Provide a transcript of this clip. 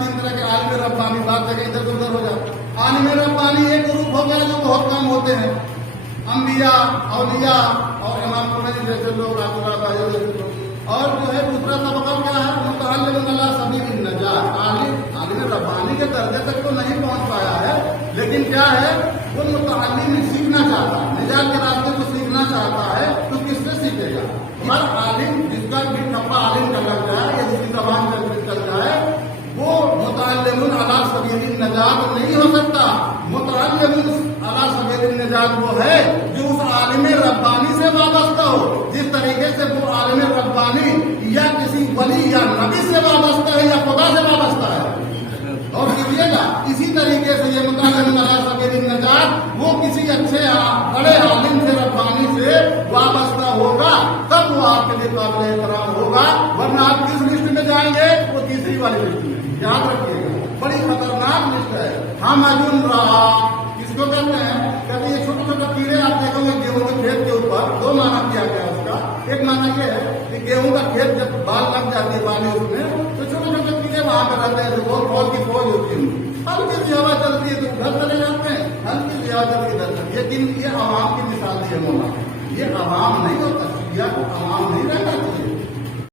تین طرح کے عالم ربانی بات جگہ ادھر ادھر ہو جاتا. عالم ربانی ایک گروپ ہو گیا جو بہت کم ہوتے ہیں، انبیاء، اولیاء اور امام قرآن جیسے لوگ، جیسے لوگ. اور جو ہے دوسرا طبقہ کیا ہے؟ متعلم علی سبیل النجات. عالم ربانی کے درجے تک تو نہیں پہنچ پایا ہے، لیکن کیا ہے، وہ متعلم سیکھنا چاہتا ہے، نجات کے راستے کو سیکھنا چاہتا ہے، تو کس سے سیکھے گا؟ ہر عالم جس کا بھی ٹھپا عالم کا لگ جائے یا جس کی زبان چل جائے وہ متعلم علی سبیل النجات نہیں ہو سکتا. متعلم علی سبیل النجات وہ ہے جو اس عالم ربانی سے وابستہ ہو. جس طریقے سے وہ عالم ربانی یا کسی ولی یا نبی سے وابستہ ہے یا خدا سے وابستہ ہے. اور کیجیے گا اسی طریقے سے یہ متعلم علی سبیل النجات وہ کسی اچھے بڑے عالم سے ربانی سے وابستہ ہوگا، تب وہ آپ کے لیے قابل احترام ہوگا. ورنہ آپ کس لسٹ میں جائیں گے؟ وہ تیسری والی لسٹ میں. یاد رکھیے گا، بڑی خطرناک لسٹ ہے. ہم اجن رہا کس کو کہتے ہیں؟ کبھی یہ چھوٹے چھوٹے کیڑے آپ دیکھو گے گیہوں کے کھیت کے اوپر. دو معنی کیا گیا اس کا. ایک معنی یہ ہے کہ گیہوں کا کھیت جب بال لگ جاتی ہے پانی اس میں تو چھوٹے چھوٹے کیڑے وہاں پہ رہتے ہیں، جو فوج کی فوج ہوتی ہے. ہلکی سی ہوا چلتی ہے تو گھر چلے جاتے ہیں، ہلکی سی ہوا چلتی ہے لیکن یہ عوام کی مثال دی ہے مولانا. یہ عوام نہیں ہوتا، یہ عوام نہیں رہتا.